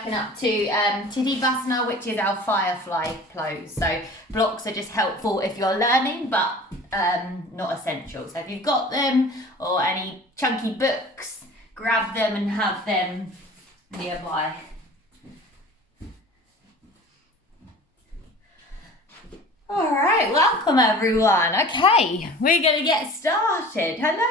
working up to Tadasana, which is our firefly pose. So blocks are just helpful if you're learning, but not essential. So if you've got them or any chunky books, grab them and have them nearby. All right, welcome everyone. Okay, we're gonna get started. Hello.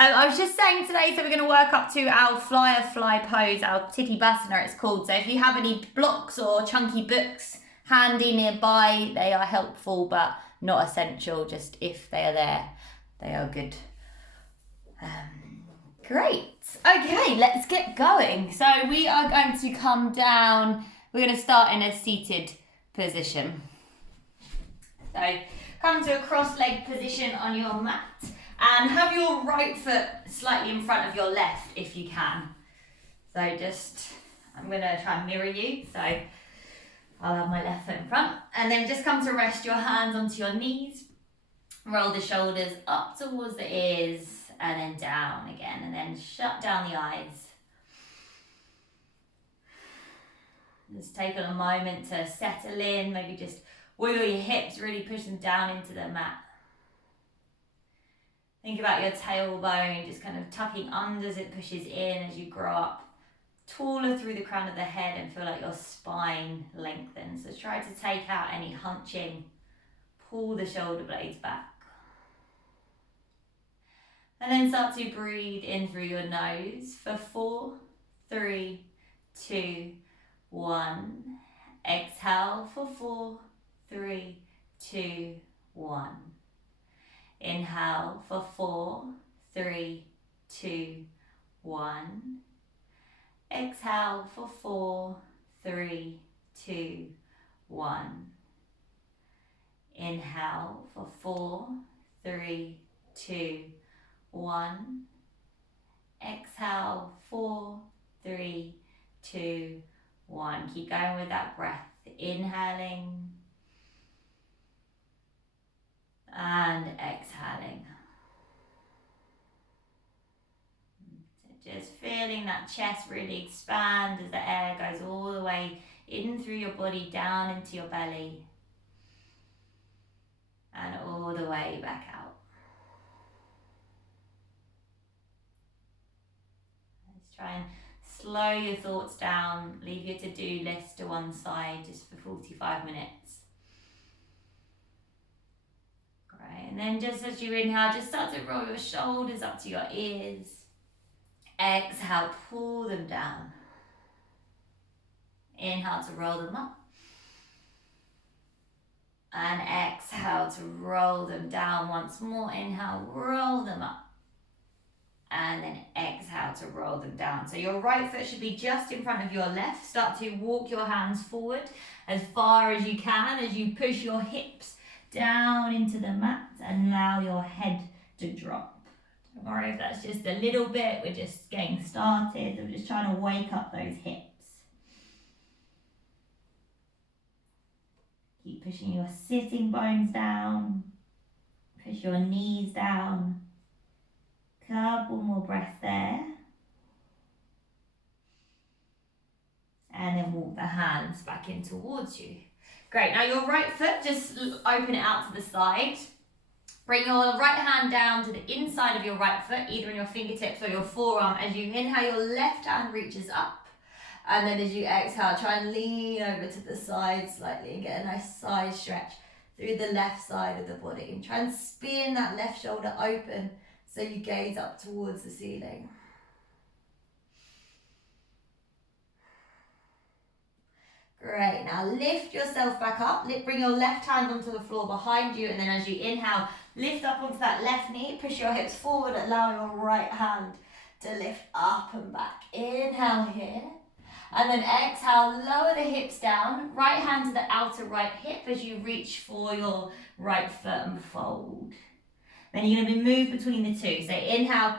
I was just saying today, so we're gonna work up to our firefly pose, our Tadasana it's called. So if you have any blocks or chunky books handy nearby, they are helpful but not essential. Just if they are there, they are good. Great. Okay, let's get going. So we are going to come down. We're going to start in a seated position. So come to a cross-legged position on your mat and have your right foot slightly in front of your left if you can. So I'm going to try and mirror you. So I'll have my left foot in front and then just come to rest your hands onto your knees. Roll the shoulders up towards the ears and then down again and then shut down the eyes. Just take a moment to settle in, maybe just wiggle your hips, really push them down into the mat. Think about your tailbone, just kind of tucking under as it pushes in as you grow up taller through the crown of the head and feel like your spine lengthens. So try to take out any hunching, pull the shoulder blades back. And then start to breathe in through your nose for 4, 3, 2, 1. Exhale for 4, 3, 2, 1. Inhale for 4, 3, 2, 1. Exhale for 4, 3, 2, 1. Inhale for 4, 3, 2, 1. Exhale 4, 3, 2, 1. Keep going with that breath. Inhaling and exhaling. So just feeling that chest really expand as the air goes all the way in through your body, down into your belly, and all the way back out. Let's try and slow your thoughts down, leave your to-do list to one side just for 45 minutes. Great, and then just as you inhale, just start to roll your shoulders up to your ears. Exhale, pull them down. Inhale to roll them up. And exhale to roll them down once more. Inhale, roll them up. And then exhale to roll them down. So your right foot should be just in front of your left. Start to walk your hands forward as far as you can as you push your hips down into the mat and allow your head to drop. Don't worry if that's just a little bit. We're just getting started. We're just trying to wake up those hips. Keep pushing your sitting bones down. Push your knees down. Couple more breaths there. And then walk the hands back in towards you. Great, now your right foot, just open it out to the side. Bring your right hand down to the inside of your right foot, either on your fingertips or your forearm. As you inhale, your left hand reaches up. And then as you exhale, try and lean over to the side slightly and get a nice side stretch through the left side of the body. And try and spin that left shoulder open so you gaze up towards the ceiling. Great, now lift yourself back up. Bring your left hand onto the floor behind you, and then as you inhale, lift up onto that left knee, push your hips forward, allow your right hand to lift up and back. Inhale here, and then exhale, lower the hips down, right hand to the outer right hip as you reach for your right foot and fold. Then you're going to be moved between the two. So inhale,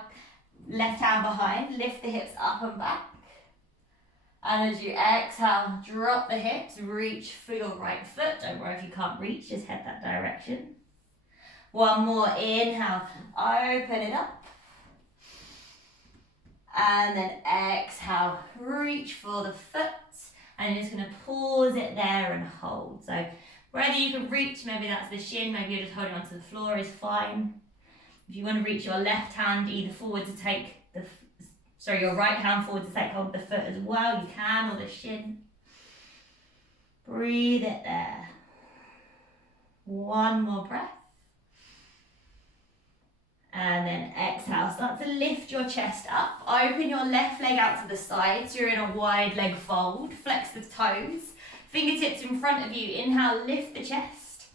left hand behind, lift the hips up and back. And as you exhale, drop the hips, reach for your right foot. Don't worry if you can't reach, just head that direction. One more, inhale, open it up. And then exhale, reach for the foot. And you're just going to pause it there and hold. So wherever you can reach, maybe that's the shin, maybe you're just holding onto the floor, is fine. If you want to reach your left hand either forward to take your right hand forward to take hold of the foot as well, you can, or the shin. Breathe it there. One more breath. And then exhale, start to lift your chest up. Open your left leg out to the side, so you're in a wide leg fold. Flex the toes. Fingertips in front of you. Inhale, lift the chest.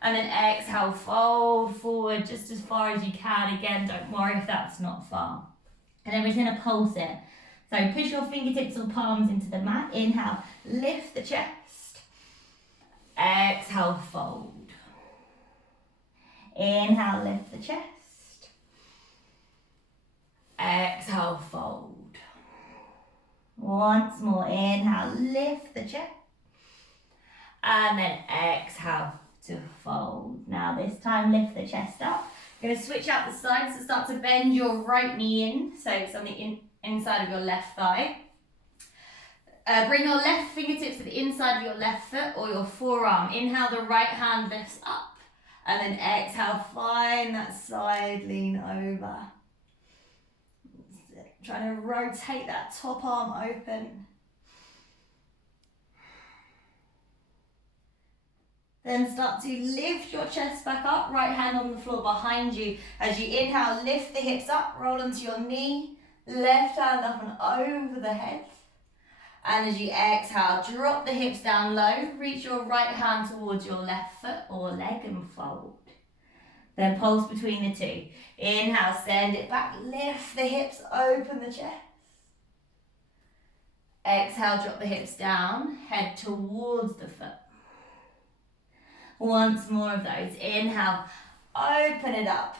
And then exhale, fold forward just as far as you can. Again, don't worry if that's not far. And then we're just going to pulse it. So push your fingertips or palms into the mat. Inhale, lift the chest. Exhale, fold. Inhale, lift the chest. Exhale, fold. Once more, inhale, lift the chest. And then exhale to fold. Now this time, lift the chest up. You're going to switch out the sides, so start to bend your right knee in, so it's on the inside of your left thigh. Bring your left fingertips to the inside of your left foot or your forearm. Inhale, the right hand lifts up. And then exhale, find that side lean over. Trying to rotate that top arm open. Then start to lift your chest back up, right hand on the floor behind you. As you inhale, lift the hips up, roll onto your knee, left hand up and over the head. And as you exhale, drop the hips down low, reach your right hand towards your left foot or leg and fold. Then pulse between the two. Inhale, send it back, lift the hips, open the chest. Exhale, drop the hips down, head towards the foot. Once more of those. Inhale, open it up.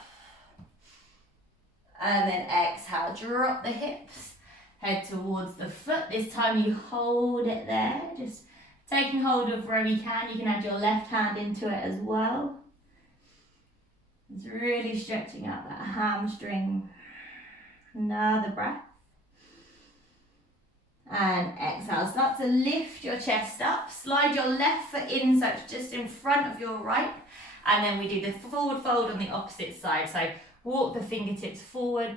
And then exhale, drop the hips, head towards the foot. This time you hold it there, just taking hold of where we can. You can add your left hand into it as well. It's really stretching out that hamstring. Another breath. And exhale, start to lift your chest up. Slide your left foot in so it's just in front of your right. And then we do the forward fold on the opposite side. So walk the fingertips forward,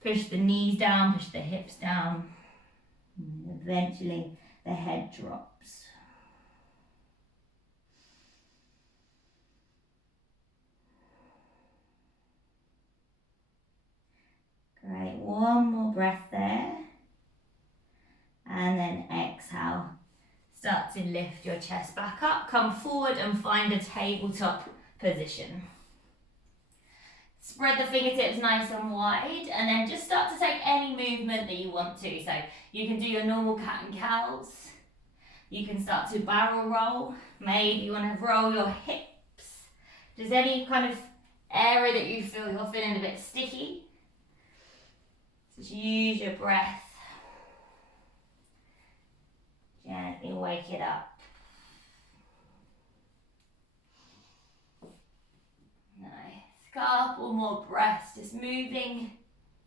push the knees down, push the hips down. And eventually the head drops. Great, one more breath there. And then exhale. Start to lift your chest back up. Come forward and find a tabletop position. Spread the fingertips nice and wide. And then just start to take any movement that you want to. So you can do your normal cat and cows. You can start to barrel roll. Maybe you want to roll your hips. Just any kind of area that you feel you're feeling a bit sticky. Just use your breath. Gently wake it up. Nice. Couple more breaths. Just moving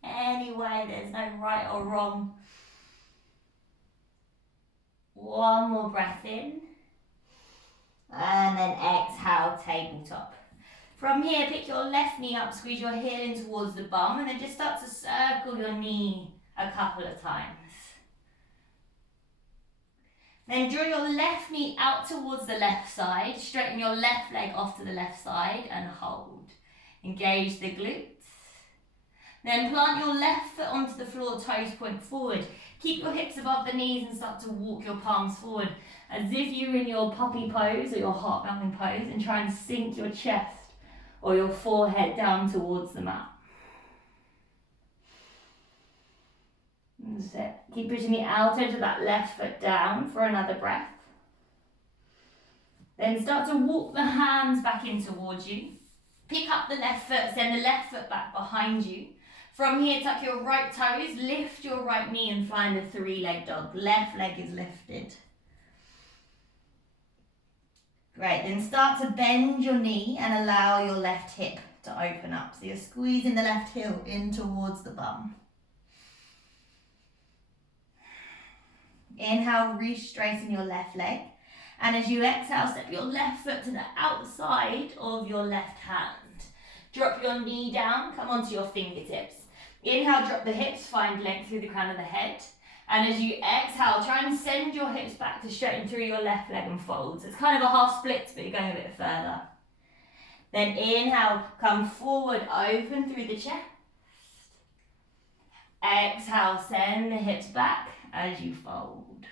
any way. There's no right or wrong. One more breath in. And then exhale, tabletop. From here, pick your left knee up, squeeze your heel in towards the bum, and then just start to circle your knee a couple of times. Then draw your left knee out towards the left side, straighten your left leg off to the left side and hold. Engage the glutes. Then plant your left foot onto the floor, toes point forward. Keep your hips above the knees and start to walk your palms forward as if you're in your puppy pose or your heart mountain pose, and try and sink your chest or your forehead down towards the mat. That's it. Keep pushing the outer edge of that left foot down for another breath. Then start to walk the hands back in towards you. Pick up the left foot, send the left foot back behind you. From here, tuck your right toes, lift your right knee and find a three-leg dog. Left leg is lifted. Great, then start to bend your knee and allow your left hip to open up. So you're squeezing the left heel in towards the bum. Inhale, re-straighten your left leg. And as you exhale, step your left foot to the outside of your left hand. Drop your knee down, come onto your fingertips. Inhale, drop the hips, find length through the crown of the head. And as you exhale, try and send your hips back to straighten through your left leg and fold. So it's kind of a half split, but you're going a bit further. Then inhale, come forward, open through the chest. Exhale, send the hips back as you fold.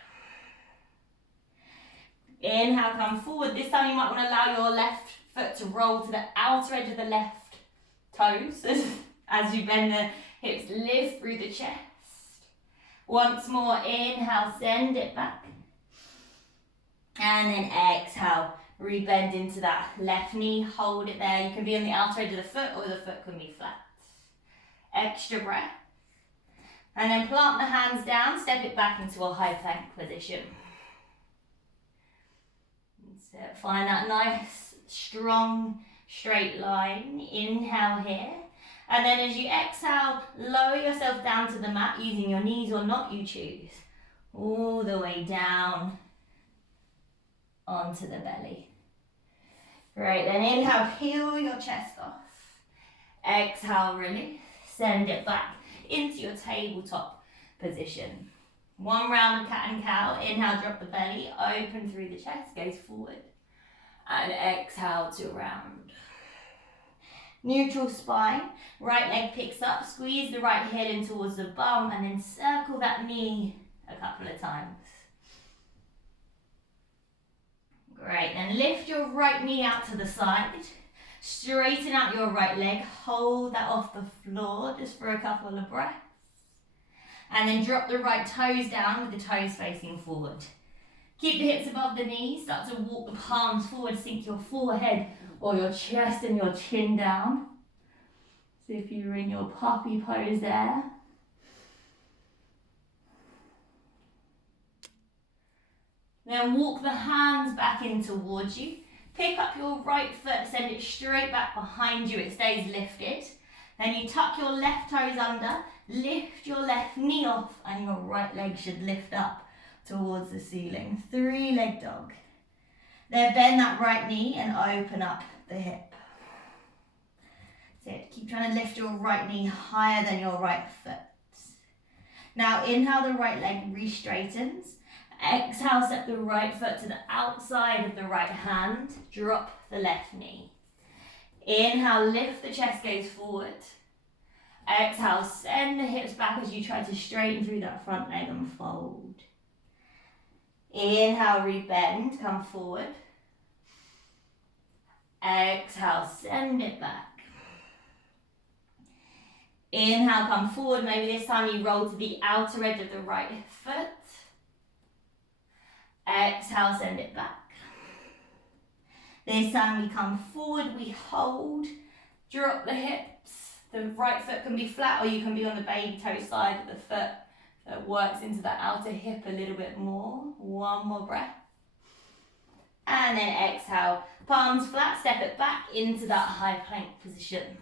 Inhale, come forward. This time you might want to allow your left foot to roll to the outer edge of the left toes. As you bend the hips, lift through the chest. Once more, inhale, send it back. And then exhale, re-bend into that left knee, hold it there. You can be on the outer edge of the foot or the foot can be flat. Extra breath. And then plant the hands down, step it back into a high plank position. So find that nice, strong, straight line. Inhale here. And then as you exhale, lower yourself down to the mat using your knees or not, you choose. All the way down onto the belly. Great, then inhale, peel your chest off. Exhale, release, send it back into your tabletop position. One round of cat and cow. Inhale, drop the belly, open through the chest, gaze forward. And exhale to round. Neutral spine, right leg picks up, squeeze the right heel in towards the bum and then circle that knee a couple of times. Great, then lift your right knee out to the side, straighten out your right leg, hold that off the floor just for a couple of breaths. And then drop the right toes down with the toes facing forward. Keep the hips above the knees, start to walk the palms forward, sink your forehead or your chest and your chin down. So if you're in your puppy pose there. Then walk the hands back in towards you. Pick up your right foot, send it straight back behind you, it stays lifted. Then you tuck your left toes under, lift your left knee off and your right leg should lift up towards the ceiling. 3-leg dog. Then bend that right knee and open up the hip. That's it. Keep trying to lift your right knee higher than your right foot. Now inhale, the right leg re-straightens. Exhale, step the right foot to the outside of the right hand. Drop the left knee. Inhale, lift the chest, gaze forward. Exhale, send the hips back as you try to straighten through that front leg and fold. Inhale, re-bend, come forward. Exhale, send it back. Inhale, come forward. Maybe this time you roll to the outer edge of the right foot. Exhale, send it back. This time we come forward, we hold, drop the hips. The right foot can be flat or you can be on the baby toe side of the foot that works into that outer hip a little bit more. One more breath. And then exhale, palms flat, step it back into that high plank position.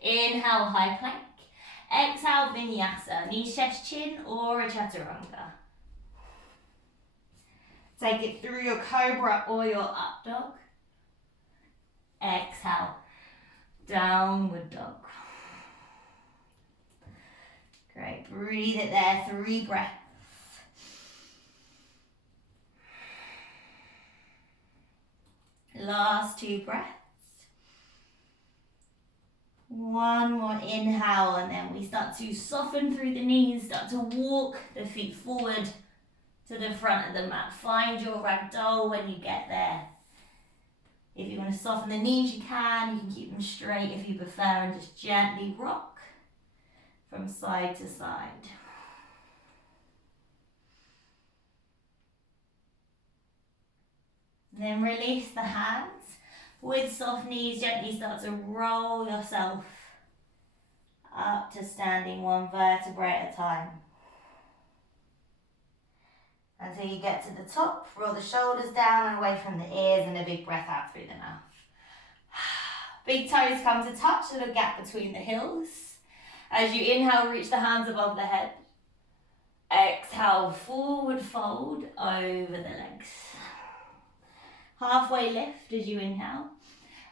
Inhale, high plank. Exhale, Vinyasa, knees, chest, chin, or a chaturanga. Take it through your cobra or your up dog. Exhale, downward dog. Great, breathe it there, 3 breaths. Last 2 breaths. One more inhale and then we start to soften through the knees, start to walk the feet forward to the front of the mat. Find your ragdoll when you get there. If you want to soften the knees, you can keep them straight if you prefer and just gently rock from side to side. Then release the hands. With soft knees, gently start to roll yourself up to standing, 1 vertebrae at a time. Until you get to the top, roll the shoulders down and away from the ears and a big breath out through the mouth. Big toes come to touch, a little gap between the heels. As you inhale, reach the hands above the head. Exhale. Exhale, forward fold over the legs. Halfway lift as you inhale.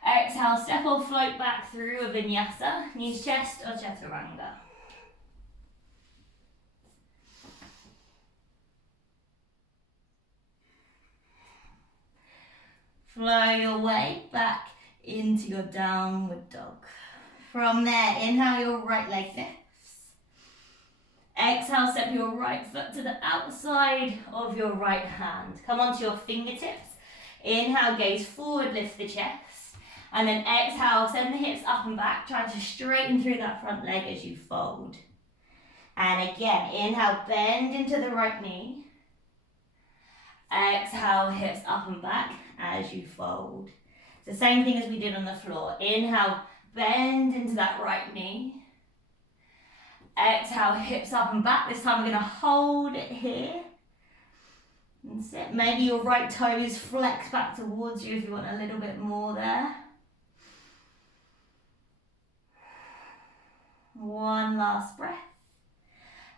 Exhale, step or float back through a vinyasa, knees chest or chaturanga. Flow your way back into your downward dog. From there, inhale your right leg lifts. Exhale, step your right foot to the outside of your right hand. Come onto your fingertips. Inhale, gaze forward, lift the chest. And then exhale, send the hips up and back. Try to straighten through that front leg as you fold. And again, inhale, bend into the right knee. Exhale, hips up and back as you fold. It's the same thing as we did on the floor. Inhale, bend into that right knee. Exhale, hips up and back. This time we're going to hold it here. And sit. Maybe your right toes flex back towards you if you want a little bit more there. One last breath.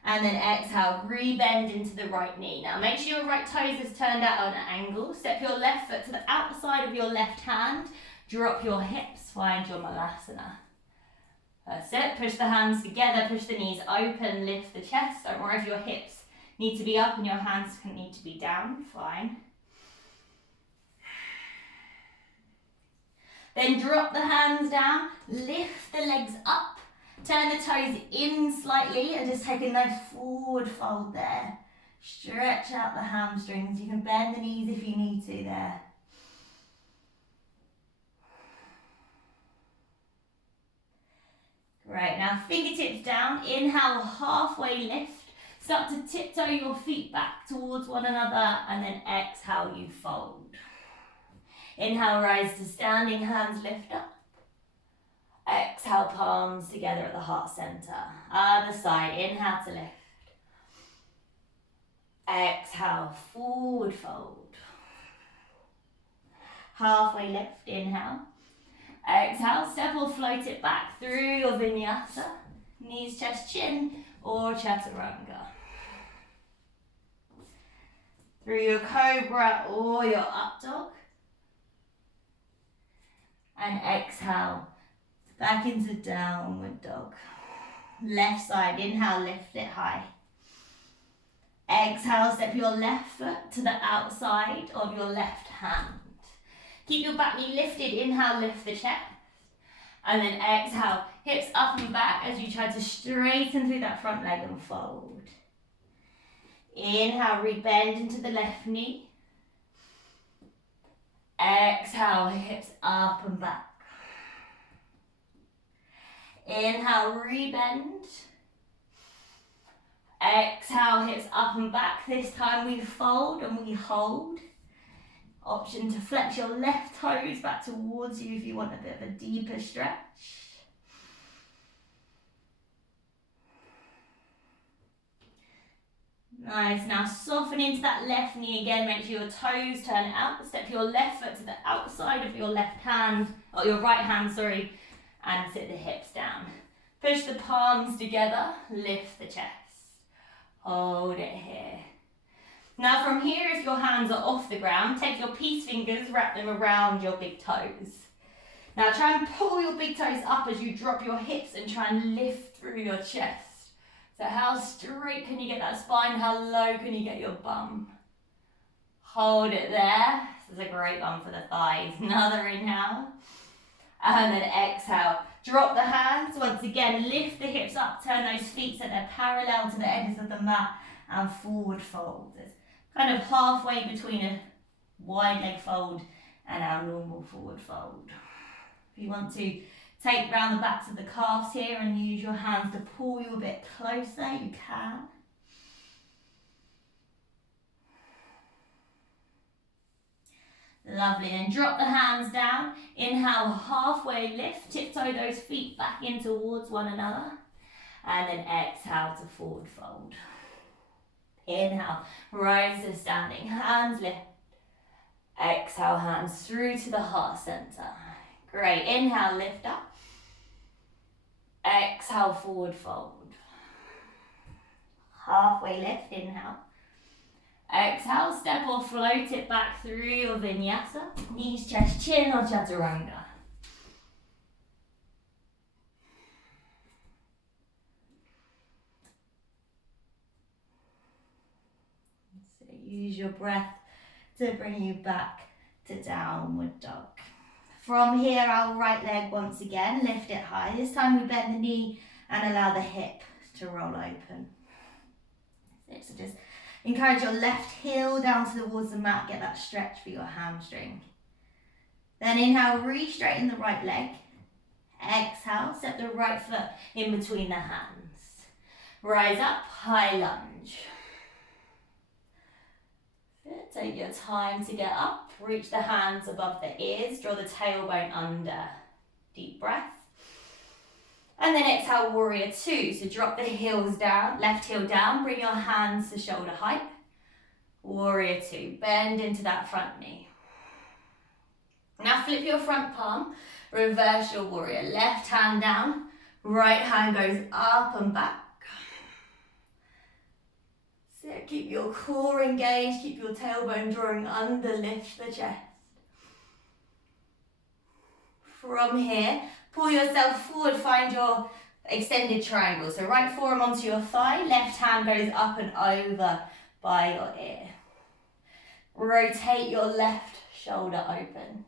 And then exhale, re-bend into the right knee. Now make sure your right toes is turned out on an angle. Step your left foot to the outside of your left hand. Drop your hips, find your malasana. That's it. Push the hands together, push the knees open, lift the chest. Don't worry if your hips need to be up and your hands can need to be down. Fine. Then drop the hands down, lift the legs up. Turn the toes in slightly and just take a nice forward fold there. Stretch out the hamstrings. You can bend the knees if you need to there. Great, now fingertips down. Inhale, halfway lift. Start to tiptoe your feet back towards one another and then exhale, you fold. Inhale, rise to standing, hands lift up. Exhale, palms together at the heart center. Other side, inhale to lift. Exhale, forward fold. Halfway lift, inhale. Exhale, step or float it back through your vinyasa. Knees, chest, chin, or chaturanga. Through your cobra or your up dog. And exhale. Back into downward dog. Left side, inhale, lift it high. Exhale, step your left foot to the outside of your left hand. Keep your back knee lifted, inhale, lift the chest. And then exhale, hips up and back as you try to straighten through that front leg and fold. Inhale, re-bend into the left knee. Exhale, hips up and back. Inhale, re-bend. Exhale, hips up and back. This time we fold and we hold. Option to flex your left toes back towards you if you want a bit of a deeper stretch. Nice, now soften into that left knee again. Make sure your toes turn out. Step your left foot to the outside of your left hand, or your right hand, sorry. And sit the hips down. Push the palms together, lift the chest. Hold it here. Now from here, if your hands are off the ground, take your peace fingers, wrap them around your big toes. Now try and pull your big toes up as you drop your hips and try and lift through your chest. So how straight can you get that spine? How low can you get your bum? Hold it there. This is a great one for the thighs. Another inhale. And then exhale. Drop the hands. Once again, lift the hips up. Turn those feet so they're parallel to the edges of the mat. And forward fold. It's kind of halfway between a wide leg fold and our normal forward fold. If you want to take round the backs of the calves here and use your hands to pull you a bit closer, you can. Lovely, and drop the hands down. Inhale, halfway lift. Tiptoe those feet back in towards one another. And then exhale to forward fold. Inhale, rise to standing, hands lift. Exhale, hands through to the heart center. Great, inhale, lift up. Exhale, forward fold. Halfway lift, inhale. Exhale, step or float it back through your vinyasa. Knees, chest, chin or chaturanga. So use your breath to bring you back to downward dog. From here, our right leg once again, lift it high. This time we bend the knee and allow the hip to roll open. So just encourage your left heel down towards the mat, get that stretch for your hamstring. Then inhale, re-straighten the right leg. Exhale, step the right foot in between the hands. Rise up, high lunge. Good. Take your time to get up. Reach the hands above the ears, draw the tailbone under. Deep breath. And then exhale, warrior two. So drop the heels down, left heel down, bring your hands to shoulder height. Warrior two, bend into that front knee. Now flip your front palm, reverse your warrior. Left hand down, right hand goes up and back. So keep your core engaged, keep your tailbone drawing under, lift the chest. From here, pull yourself forward, find your extended triangle. So right forearm onto your thigh, left hand goes up and over by your ear. Rotate your left shoulder open.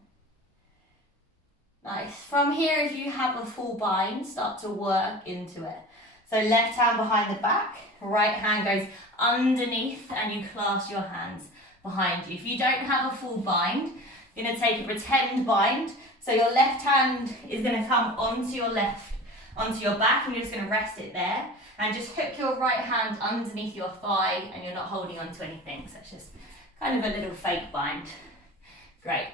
Nice. From here, if you have a full bind, start to work into it. So left hand behind the back, right hand goes underneath and you clasp your hands behind you. If you don't have a full bind, you're going to take a pretend bind. So your left hand is going to come onto your back and you're just going to rest it there. And just hook your right hand underneath your thigh and you're not holding on to anything. So it's just kind of a little fake bind. Great.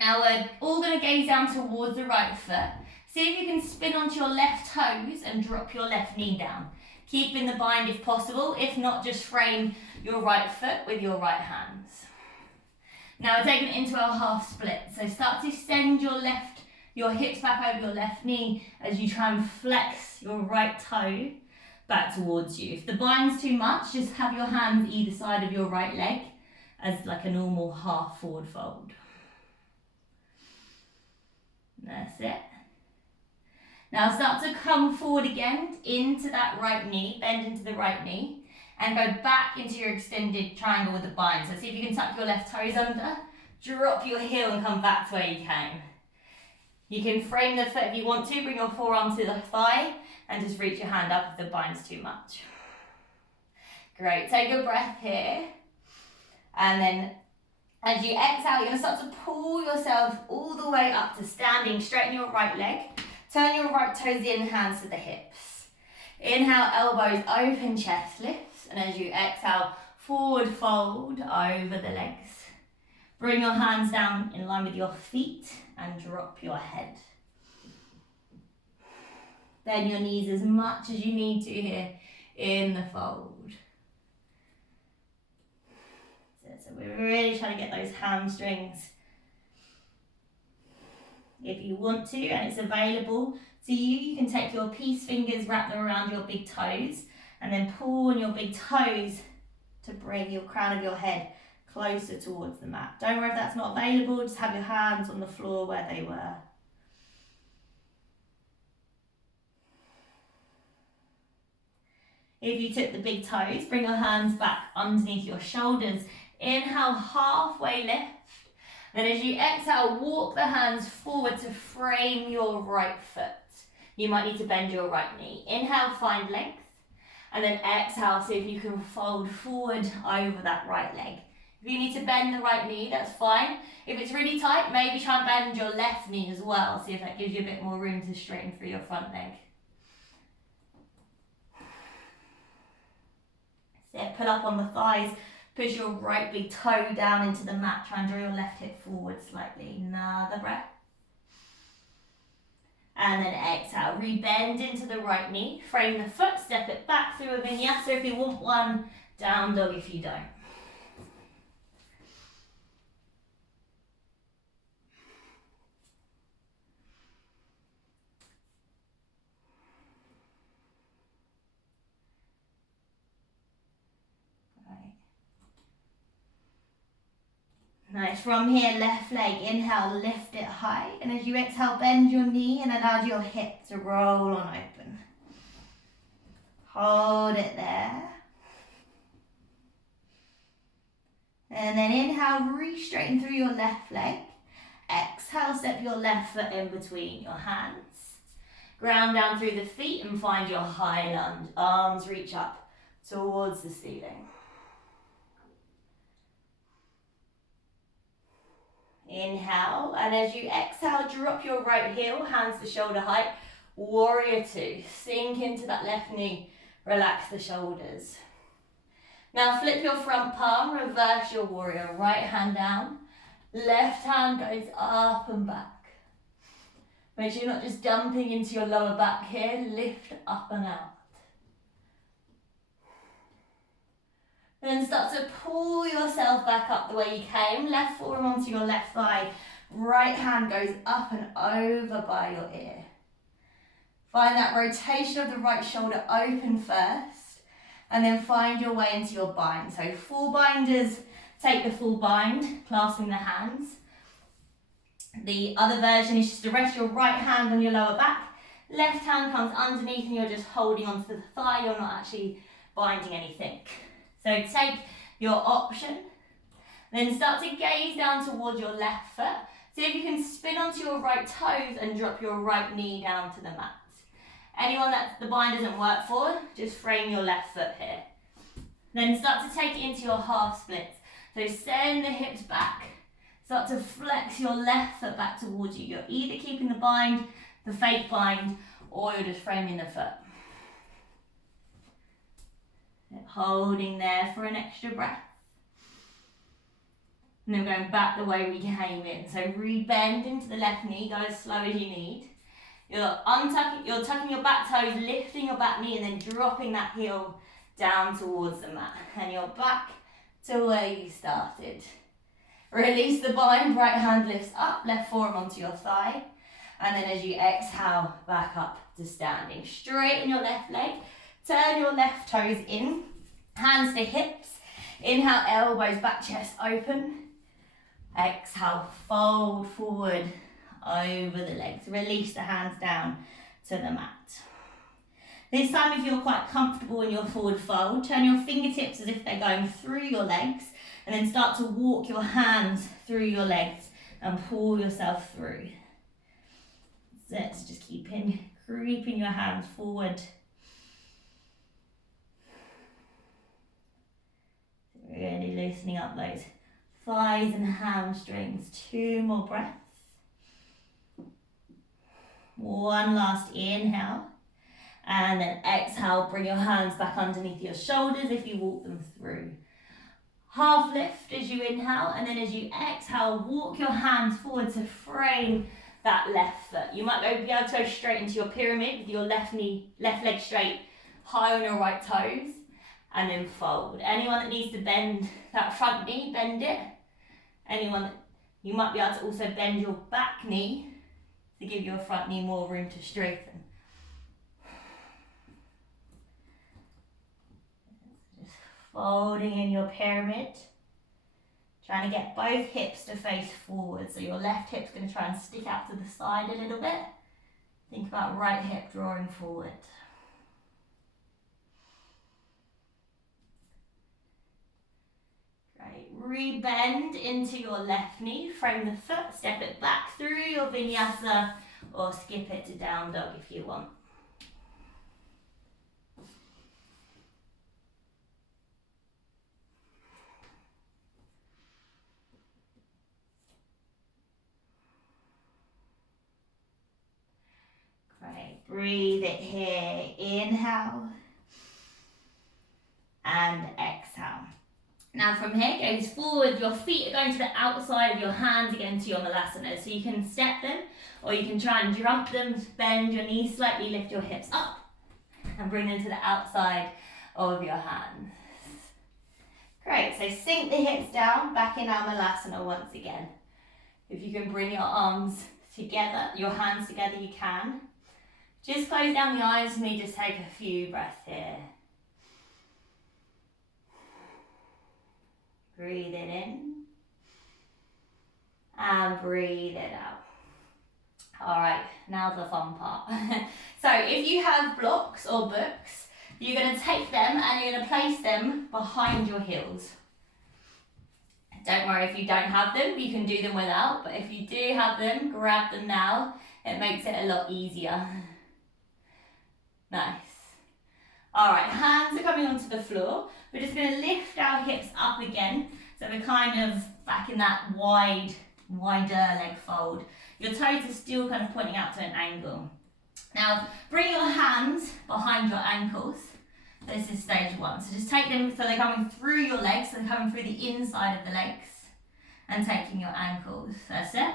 Now we're all going to gaze down towards the right foot. See if you can spin onto your left toes and drop your left knee down. Keeping the bind if possible. If not, just frame your right foot with your right hands. Now we're taking it into our half split. So start to send your hips back over your left knee as you try and flex your right toe back towards you. If the bind's too much, just have your hands either side of your right leg as like a normal half forward fold. That's it. Now start to come forward again into that right knee, bend into the right knee, and go back into your extended triangle with the bind. So see if you can tuck your left toes under, drop your heel and come back to where you came. You can frame the foot if you want to, bring your forearm to the thigh, and just reach your hand up if the bind's too much. Great, take a breath here, and then as you exhale, you're going to start to pull yourself all the way up to standing. Straighten your right leg. Turn your right toes in, hands to the hips. Inhale, elbows open, chest lifts. And as you exhale, forward fold over the legs. Bring your hands down in line with your feet and drop your head. Bend your knees as much as you need to here in the fold. So we're really trying to get those hamstrings. If you want to and it's available to you, you can take your peace fingers, wrap them around your big toes and then pull on your big toes to bring your crown of your head closer towards the mat. Don't worry if that's not available, just have your hands on the floor where they were. If you took the big toes, bring your hands back underneath your shoulders. Inhale, halfway lift. Then as you exhale, walk the hands forward to frame your right foot. You might need to bend your right knee. Inhale, find length. And then exhale, see if you can fold forward over that right leg. If you need to bend the right knee, that's fine. If it's really tight, maybe try and bend your left knee as well. See if that gives you a bit more room to straighten through your front leg. Sit, pull up on the thighs. Push your right big toe down into the mat. Try and draw your left hip forward slightly. Another breath. And then exhale. Rebend into the right knee. Frame the foot. Step it back through a vinyasa if you want one. Down dog if you don't. Nice. From here, left leg, inhale, lift it high. And as you exhale, bend your knee and allow your hip to roll on open. Hold it there. And then inhale, reach straighten through your left leg. Exhale, step your left foot in between your hands. Ground down through the feet and find your high lunge. Arms reach up towards the ceiling. Inhale, and as you exhale, drop your right heel, hands to shoulder height. Warrior two. Sink into that left knee. Relax the shoulders. Now flip your front palm, reverse your warrior. Right hand down. Left hand goes up and back. Make sure you're not just dumping into your lower back here. Lift up and out. Then start to pull yourself back up the way you came. Left forearm onto your left thigh. Right hand goes up and over by your ear. Find that rotation of the right shoulder open first. And then find your way into your bind. So full binders, take the full bind, clasping the hands. The other version is just to rest your right hand on your lower back. Left hand comes underneath and you're just holding onto the thigh. You're not actually binding anything. So take your option. Then start to gaze down towards your left foot. See if you can spin onto your right toes and drop your right knee down to the mat. Anyone that the bind doesn't work for, just frame your left foot here. Then start to take it into your half splits. So send the hips back. Start to flex your left foot back towards you. You're either keeping the bind, the fake bind, or you're just framing the foot. Holding there for an extra breath. And then going back the way we came in. So re-bend into the left knee, go as slow as you need. You're tucking your back toes, lifting your back knee, and then dropping that heel down towards the mat. And you're back to where you started. Release the bind, right hand lifts up, left forearm onto your thigh. And then as you exhale, back up to standing. Straighten your left leg, turn your left toes in, hands to hips. Inhale, elbows back, chest open. Exhale, fold forward over the legs. Release the hands down to the mat. This time, if you're quite comfortable in your forward fold, turn your fingertips as if they're going through your legs, and then start to walk your hands through your legs and pull yourself through. That's it. Just creeping your hands forward. Really loosening up those thighs and hamstrings. 2 more breaths. One last inhale. And then exhale, bring your hands back underneath your shoulders if you walk them through. Half lift as you inhale, and then as you exhale, walk your hands forward to frame that left foot. You might be able to go straight into your pyramid with your left leg straight, high on your right toes, and then fold. Anyone that needs to bend that front knee, bend it. Anyone that you might be able to also bend your back knee to give your front knee more room to straighten. Folding in your pyramid. Trying to get both hips to face forward. So your left hip's going to try and stick out to the side a little bit. Think about right hip drawing forward. Great. Re-bend into your left knee. Frame the foot. Step it back through your Vinyasa, or skip it to down dog if you want. Great. Breathe it here. Inhale and exhale. Now from here, gaze forward. Your feet are going to the outside of your hands again to your malasana. So you can step them, or you can try and jump them, bend your knees slightly, lift your hips up, and bring them to the outside of your hands. Great, so sink the hips down, back in our malasana once again. If you can bring your arms together, your hands together, you can. Just close down the eyes with me, just take a few breaths here. Breathe it in and breathe it out. All right, now the fun part. So if you have blocks or books, you're going to take them and you're going to place them behind your heels. Don't worry if you don't have them, you can do them without, but if you do have them, grab them now. It makes it a lot easier. Nice. All right, hands are coming onto the floor. We're just going to lift our hips up again. So we're kind of back in that wider leg fold. Your toes are still kind of pointing out to an angle. Now, bring your hands behind your ankles. This is stage one. So just take them so they're coming through your legs, so they're coming through the inside of the legs and taking your ankles. That's it.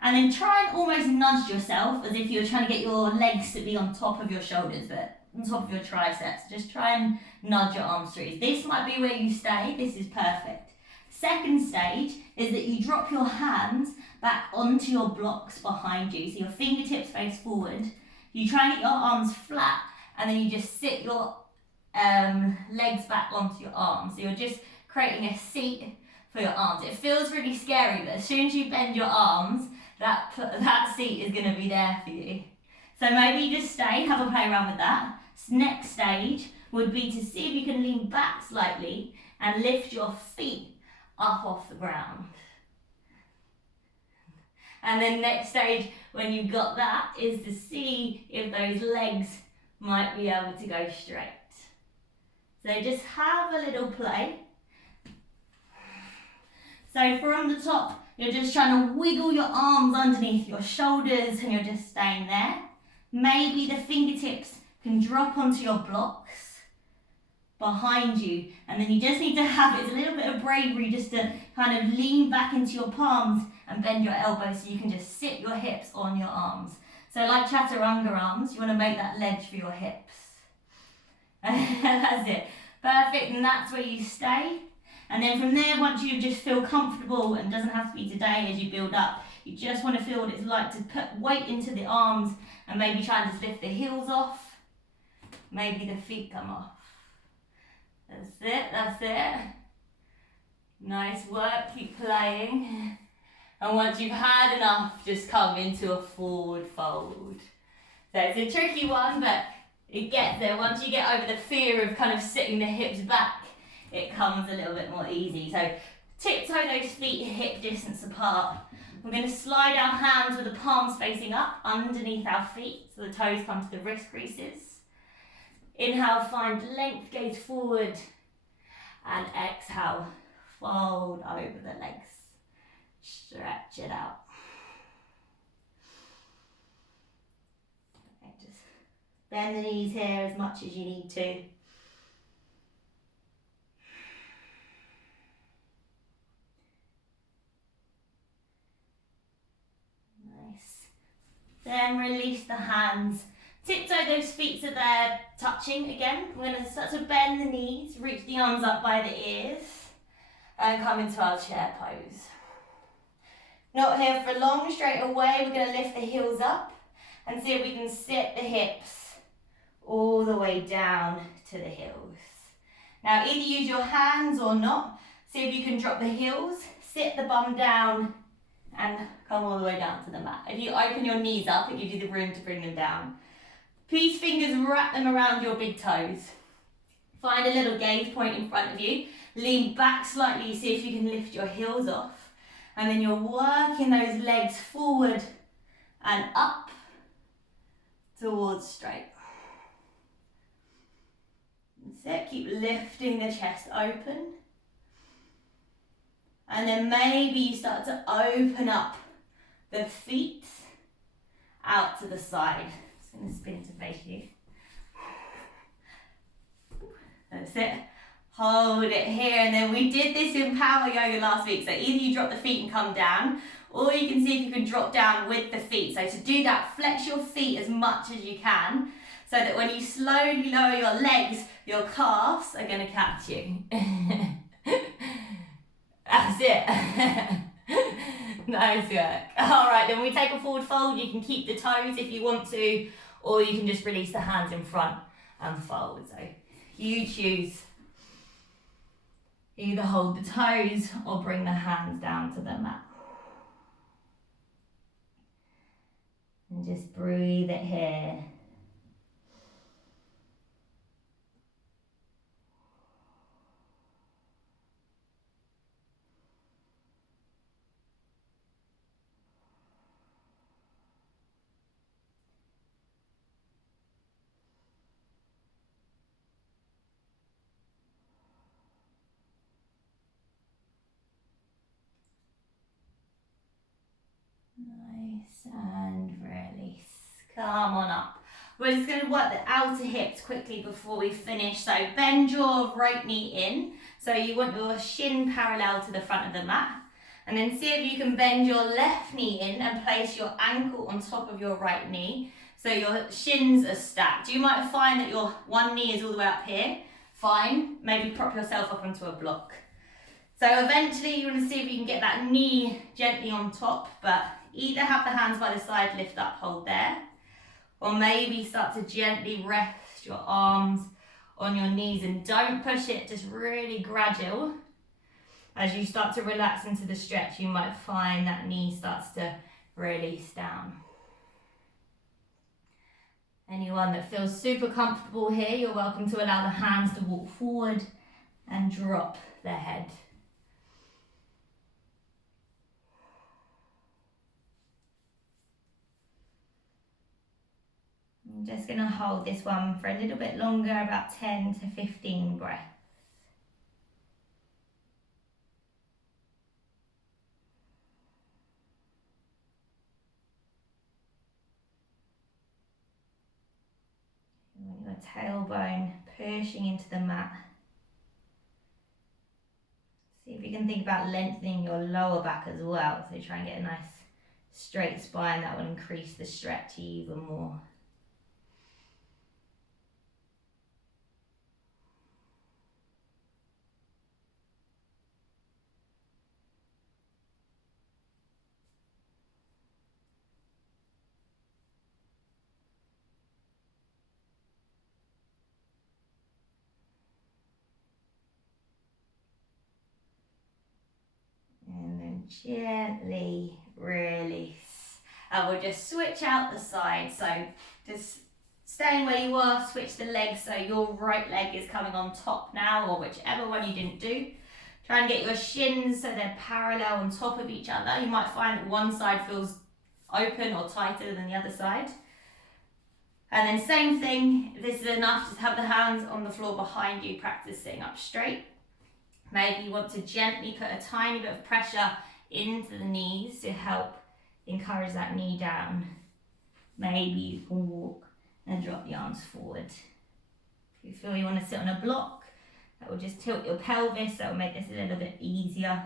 And then try and almost nudge yourself as if you're trying to get your legs to be on top of your shoulders, but on top of your triceps. Just try and nudge your arms through. This might be where you stay. This is perfect. Second stage is that you drop your hands back onto your blocks behind you. So your fingertips face forward. You try and get your arms flat and then you just sit your legs back onto your arms. So you're just creating a seat for your arms. It feels really scary, but as soon as you bend your arms, that seat is going to be there for you. So maybe you just stay, have a play around with that. Next stage would be to see if you can lean back slightly and lift your feet up off the ground. And then next stage, when you've got that, is to see if those legs might be able to go straight. So just have a little play. So from the top, you're just trying to wiggle your arms underneath your shoulders and you're just staying there. Maybe the fingertips can drop onto your blocks behind you, and then you just need to have, it's a little bit of bravery just to kind of lean back into your palms and bend your elbows so you can just sit your hips on your arms. So like chaturanga arms, you want to make that ledge for your hips. That's it. Perfect, and that's where you stay. And then from there, once you just feel comfortable, and doesn't have to be today as you build up, you just want to feel what it's like to put weight into the arms and maybe try and just lift the heels off. Maybe the feet come off. That's it, that's it. Nice work, keep playing. And once you've had enough, just come into a forward fold. So it's a tricky one, but it gets there. Once you get over the fear of kind of sitting the hips back, it comes a little bit more easy. So tiptoe those feet hip distance apart. We're going to slide our hands with the palms facing up underneath our feet, so the toes come to the wrist creases. Inhale, find length, gaze forward, and exhale, fold over the legs. Stretch it out. Okay, just bend the knees here as much as you need to. Nice. Then release the hands. Tiptoe those feet so they're touching again. We're going to start to bend the knees, reach the arms up by the ears, and come into our chair pose. Not here for long, straight away. We're going to lift the heels up and see if we can sit the hips all the way down to the heels. Now either use your hands or not. See if you can drop the heels, sit the bum down, and come all the way down to the mat. If you open your knees up, it gives you the room to bring them down. Peace fingers, wrap them around your big toes. Find a little gaze point in front of you. Lean back slightly, see if you can lift your heels off. And then you're working those legs forward and up towards straight. That's it, keep lifting the chest open. And then maybe you start to open up the feet out to the side. I'm going to spin to face you. That's it. Hold it here, and then we did this in power yoga last week. So either you drop the feet and come down, or you can see if you can drop down with the feet. So to do that, flex your feet as much as you can, so that when you slowly lower your legs, your calves are going to catch you. That's it. Nice work. All right, then we take a forward fold. You can keep the toes if you want to, or you can just release the hands in front and fold. So you choose. Either hold the toes or bring the hands down to the mat. And just breathe it here. Nice, and release. Come on up. We're just going to work the outer hips quickly before we finish. So bend your right knee in. So you want your shin parallel to the front of the mat. And then see if you can bend your left knee in and place your ankle on top of your right knee. So your shins are stacked. You might find that your one knee is all the way up here. Fine. Maybe prop yourself up onto a block. So eventually you want to see if you can get that knee gently on top, but either have the hands by the side, lift up, hold there, or maybe start to gently rest your arms on your knees and don't push it, just really gradual. As you start to relax into the stretch, you might find that knee starts to release down. Anyone that feels super comfortable here, you're welcome to allow the hands to walk forward and drop the head. I'm just going to hold this one for a little bit longer, about 10 to 15 breaths. You want your tailbone pushing into the mat. See if you can think about lengthening your lower back as well. So try and get a nice straight spine. That will increase the stretch even more. And then gently release. And we'll just switch out the side. So just staying where you are, switch the legs so your right leg is coming on top now, or whichever one you didn't do. Try and get your shins so they're parallel on top of each other. You might find that one side feels open or tighter than the other side. And then same thing, if this is enough, just have the hands on the floor behind you, practice sitting up straight. Maybe you want to gently put a tiny bit of pressure into the knees to help encourage that knee down. Maybe you can walk and drop the arms forward. If you feel you want to sit on a block, that will just tilt your pelvis, that will make this a little bit easier.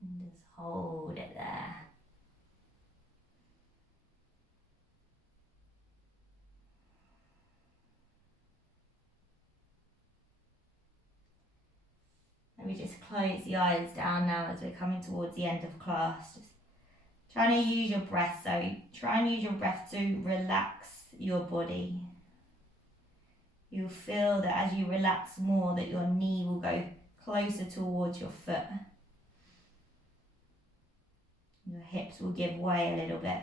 And just hold it there. Maybe just close the eyes down now as we're coming towards the end of class. Just trying to use your breath, so try and use your breath to relax your body. You'll feel that as you relax more, that your knee will go closer towards your foot. Your hips will give way a little bit.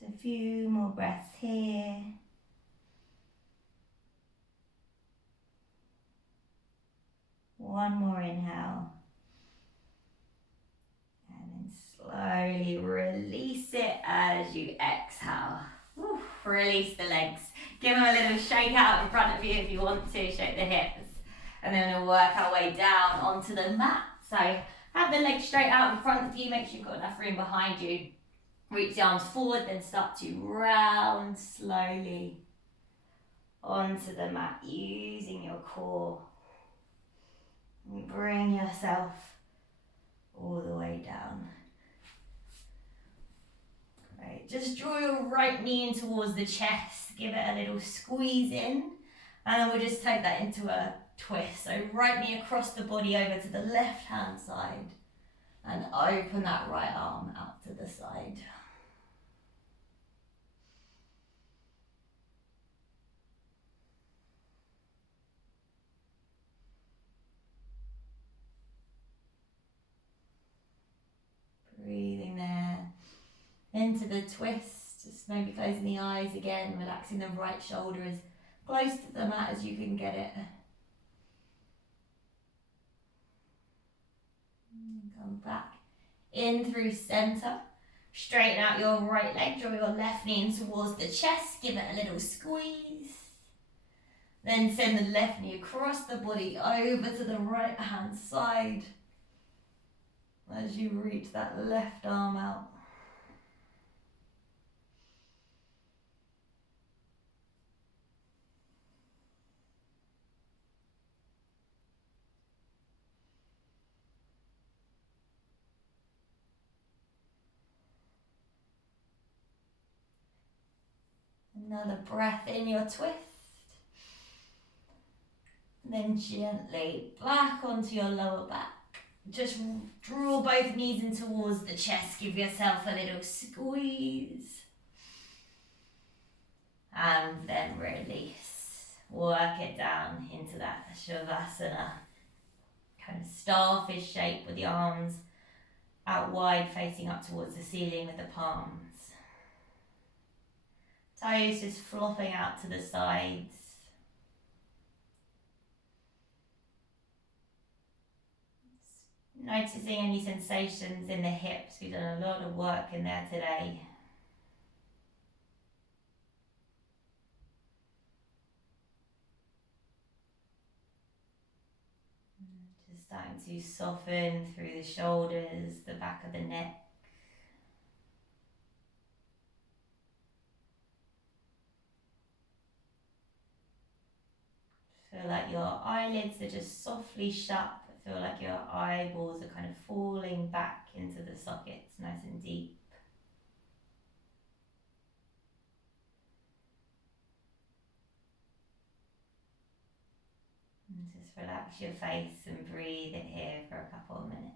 Just a few more breaths here. One more inhale. And then slowly release it as you exhale. Woo, release the legs. Give them a little shake out in front of you if you want to, shake the hips. And then we'll work our way down onto the mat. So have the legs straight out in front of you, make sure you've got enough room behind you. Reach the arms forward, then start to round slowly onto the mat, using your core. And bring yourself all the way down. Great. just draw your right knee in towards the chest, give it a little squeeze in, and then we'll just take that into a twist. So right knee across the body over to the left hand side, and open that right arm out to the side. Breathing there into the twist, just maybe closing the eyes again, relaxing the right shoulder as close to the mat as you can get it. And come back in through center. Straighten out your right leg, draw your left knee in towards the chest, give it a little squeeze. Then send the left knee across the body over to the right hand side as you reach that left arm out. Another breath in your twist. And then gently back onto your lower back. Just draw both knees in towards the chest. Give yourself a little squeeze. And then release. Work it down into that Shavasana. Kind of starfish shape with the arms out wide, facing up towards the ceiling with the palms. Toes just flopping out to the sides. Noticing any sensations in the hips. We've done a lot of work in there today. Just starting to soften through the shoulders, the back of the neck. Feel like your eyelids are just softly shut. Feel like your eyeballs are kind of falling back into the sockets, nice and deep. And just relax your face and breathe it here for a couple of minutes.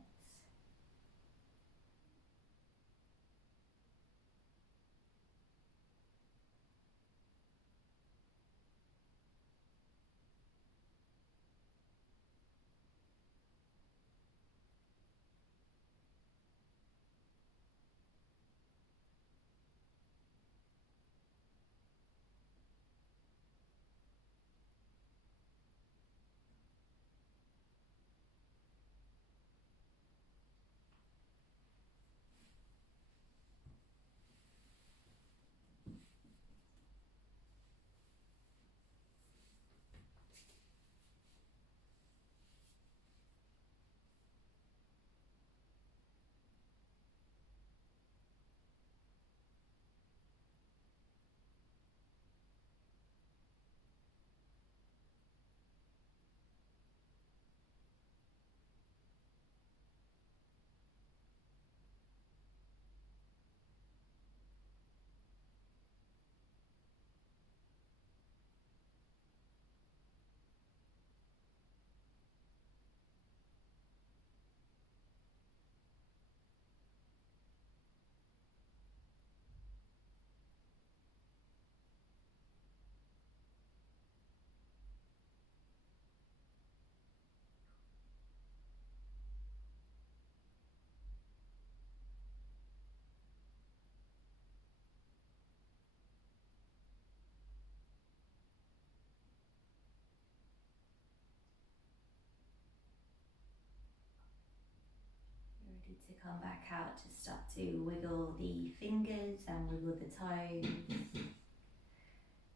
Ready to come back out, just start to wiggle the fingers and wiggle the toes.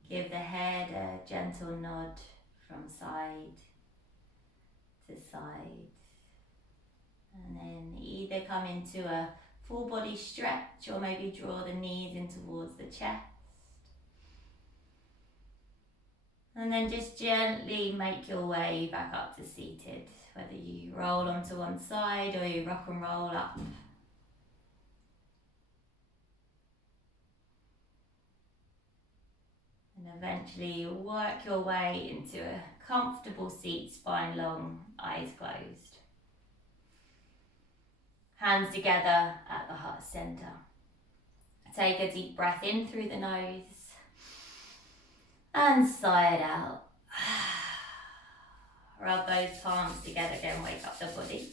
Give the head a gentle nod from side to side. And then either come into a full body stretch or maybe draw the knees in towards the chest. And then just gently make your way back up to seated, whether you roll onto one side or you rock and roll up. Eventually work your way into a comfortable seat, spine long, eyes closed. Hands together at the heart center. Take a deep breath in through the nose and sigh it out. Rub those palms together again, wake up the body.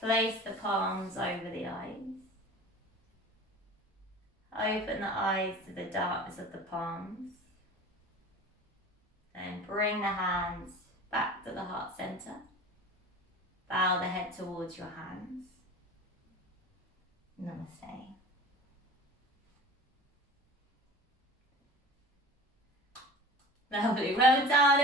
Place the palms over the eyes. Open the eyes to the darkness of the palms. And bring the hands back to the heart center. Bow the head towards your hands. Namaste. Lovely. Well done.